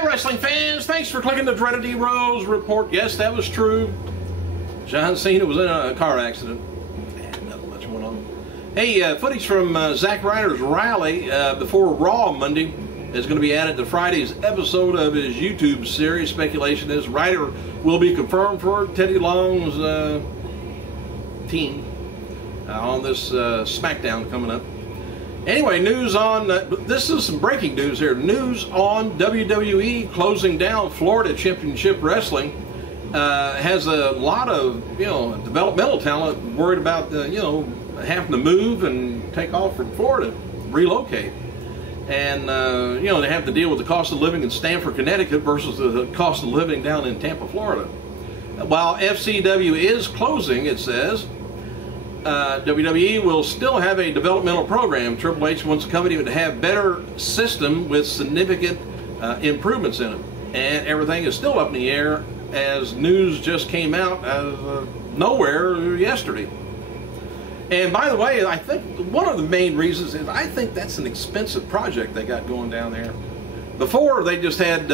Hi, wrestling fans. Thanks for clicking the Dreaded D-Rose report. Yes, that was true. John Cena was in a car accident. Nothing much went on. Hey, footage from Zack Ryder's rally before Raw Monday is going to be added to Friday's episode of his YouTube series. Speculation is Ryder will be confirmed for Teddy Long's team on this SmackDown coming up. Anyway, news on, this is some breaking news here. News on WWE closing down Florida Championship Wrestling. Has a lot of, developmental talent worried about, having to move and take off from Florida, relocate. And, they have to deal with the cost of living in Stamford, Connecticut versus the cost of living down in Tampa, Florida. While FCW is closing, it says, WWE will still have a developmental program. Triple H wants the company to have better system with significant improvements in it. And everything is still up in the air as news just came out of nowhere yesterday. And by the way, I think one of the main reasons is I think that's an expensive project they got going down there. Before, they just had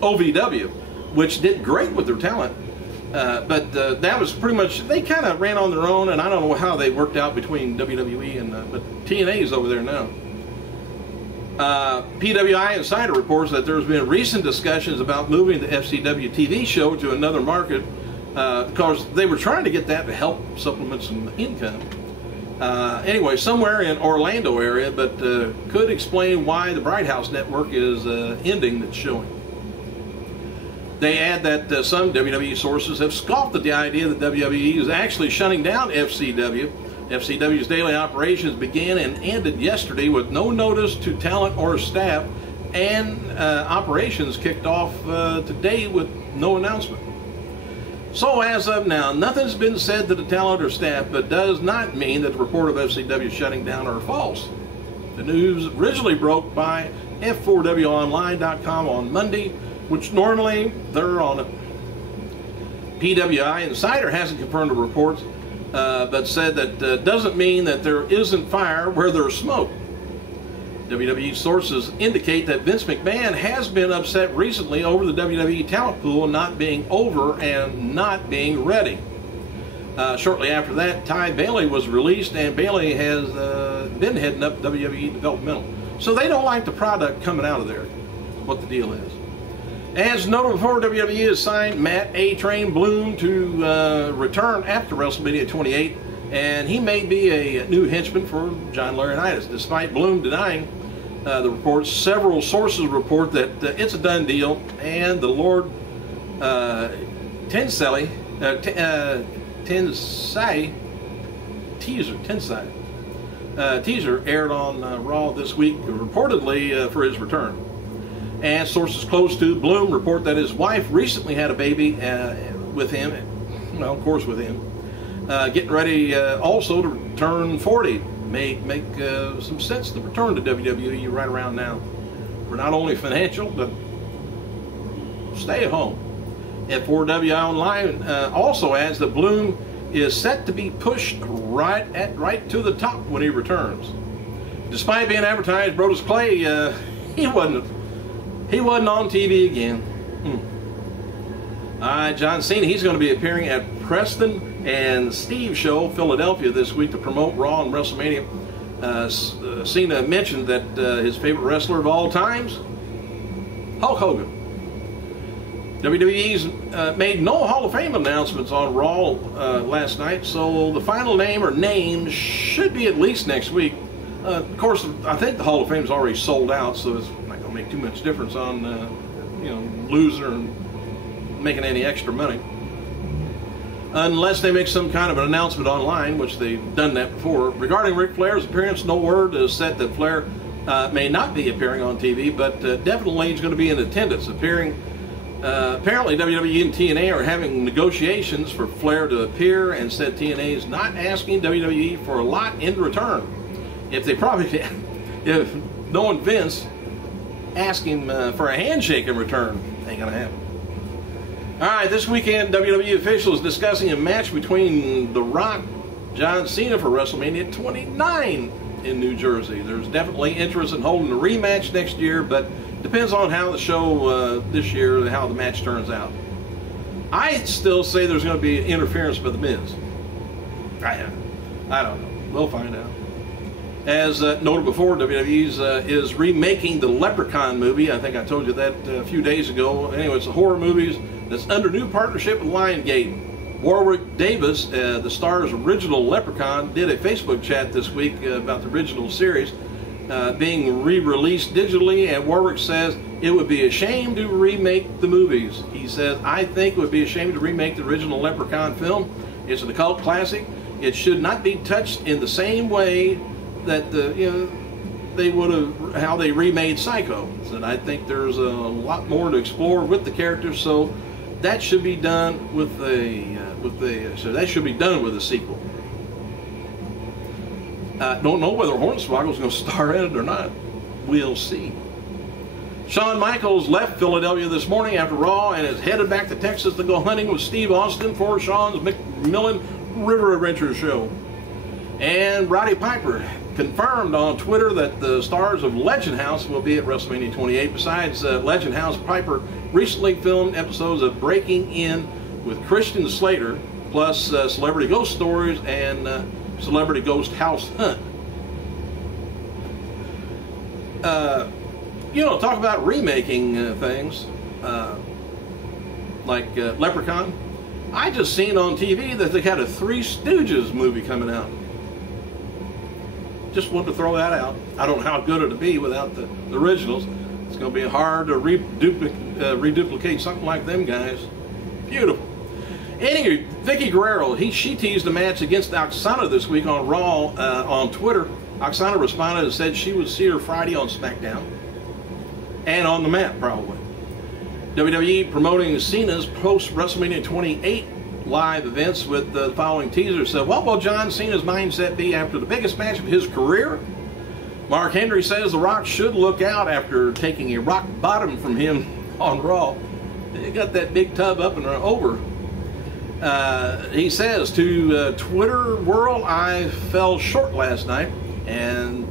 OVW, which did great with their talent. But that was pretty much, they kind of ran on their own, and I don't know how they worked out between WWE and, but TNA is over there now. PWI Insider reports that there's been recent discussions about moving the FCW TV show to another market because they were trying to get that to help supplement some income. Anyway, somewhere in Orlando area, but could explain why the Bright House Network is ending its showing. They add that some WWE sources have scoffed at the idea that WWE is actually shutting down FCW. FCW's daily operations began and ended yesterday with no notice to talent or staff, and operations kicked off today with no announcement. So as of now, nothing's been said to the talent or staff, but does not mean that the report of FCW shutting down are false. The news originally broke by F4WOnline.com on Monday, which normally they're on it. PWI Insider hasn't confirmed the reports, but said that doesn't mean that there isn't fire where there's smoke. WWE sources indicate that Vince McMahon has been upset recently over the WWE talent pool not being over and not being ready. Shortly after that, Ty Bailey was released, and Bailey has been heading up WWE developmental. So they don't like the product coming out of there, what the deal is. As noted before, WWE has signed Matt A-Train Bloom to return after WrestleMania 28, and he may be a new henchman for John Laurinaitis. Despite Bloom denying the reports, several sources report that it's a done deal, and the Lord Tensai teaser aired on Raw this week, reportedly for his return. And sources close to Bloom report that his wife recently had a baby with him, well, of course with him, getting ready also to turn 40. May make some sense to return to WWE right around now for not only financial, but stay at home. F4W Online also adds that Bloom is set to be pushed right to the top when he returns. Despite being advertised, Brodus Clay, he wasn't on TV again. All right, John Cena, he's going to be appearing at Preston and Steve Show, Philadelphia this week to promote Raw and WrestleMania. Cena mentioned that his favorite wrestler of all times, Hulk Hogan. WWE's made no Hall of Fame announcements on Raw last night, so the final name or names should be at least next week. Of course, I think the Hall of Fame's already sold out, so it's not going to make too much difference on, loser and making any extra money. Unless they make some kind of an announcement online, which they've done that before. Regarding Ric Flair's appearance, no word is set that Flair may not be appearing on TV, but definitely he's going to be in attendance, appearing. Apparently, WWE and TNA are having negotiations for Flair to appear, and said TNA is not asking WWE for a lot in return. If knowing Vince, ask him for a handshake in return, ain't gonna happen. All right, this weekend, WWE officials discussing a match between The Rock, John Cena for WrestleMania 29 in New Jersey. There's definitely interest in holding a rematch next year, but Depends on how the show this year, how the match turns out. I still say there's going to be interference by The Miz. I don't know. We'll find out. As noted before, WWE is remaking the Leprechaun movie. I think I told you that a few days ago. Anyway, it's a horror movie that's under new partnership with Lionsgate. Warwick Davis, the star's original Leprechaun, did a Facebook chat this week about the original series being re-released digitally, and Warwick says it would be a shame to remake the movies. He says, I think it would be a shame to remake the original Leprechaun film. It's an occult classic. It should not be touched in the same way that they would have how they remade Psycho. And I think there's a lot more to explore with the characters, so that should be done with that should be done with a sequel. Don't know whether Hornswoggle's going to star in it or not. We'll see. Shawn Michaels left Philadelphia this morning after Raw and is headed back to Texas to go hunting with Steve Austin for Shawn's McMillan River Adventure show. And Roddy Piper confirmed on Twitter that the stars of Legend House will be at WrestleMania 28. Besides Legend House, Piper recently filmed episodes of Breaking In with Christian Slater, plus Celebrity Ghost Stories and Celebrity Ghost House Hunt. Talk about remaking things like Leprechaun. I just seen on TV that they had a Three Stooges movie coming out. Just wanted to throw that out. I don't know how good it'll be without the originals. It's going to be hard to reduplicate something like them guys. Beautiful. Anyway, Vickie Guerrero, she teased a match against Aksana this week on Raw on Twitter. Aksana responded and said she would see her Friday on SmackDown and on the mat probably. WWE promoting Cena's post-WrestleMania 28 live events with the following teaser. Said, what will John Cena's mindset be after the biggest match of his career? Mark Henry says The Rock should look out after taking a rock bottom from him on Raw. He got that big tub up and over. He says to Twitter world, I fell short last night and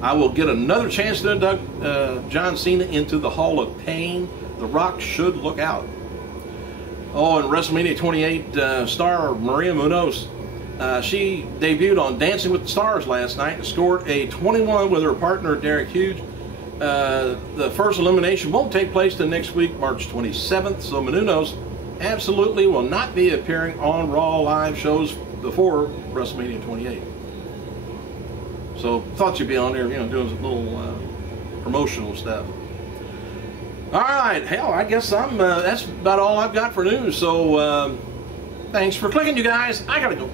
I will get another chance to induct John Cena into the Hall of Pain. The Rock should look out. Oh, and WrestleMania 28 star Maria Munoz, she debuted on Dancing with the Stars last night and scored a 21 with her partner Derek Hughes. The first elimination won't take place till next week, March 27th, so Munoz absolutely will not be appearing on Raw live shows before WrestleMania 28. So thought you'd be on there, doing some little promotional stuff. All right, hell, I guess that's about all I've got for news. So thanks for clicking, you guys. I gotta go.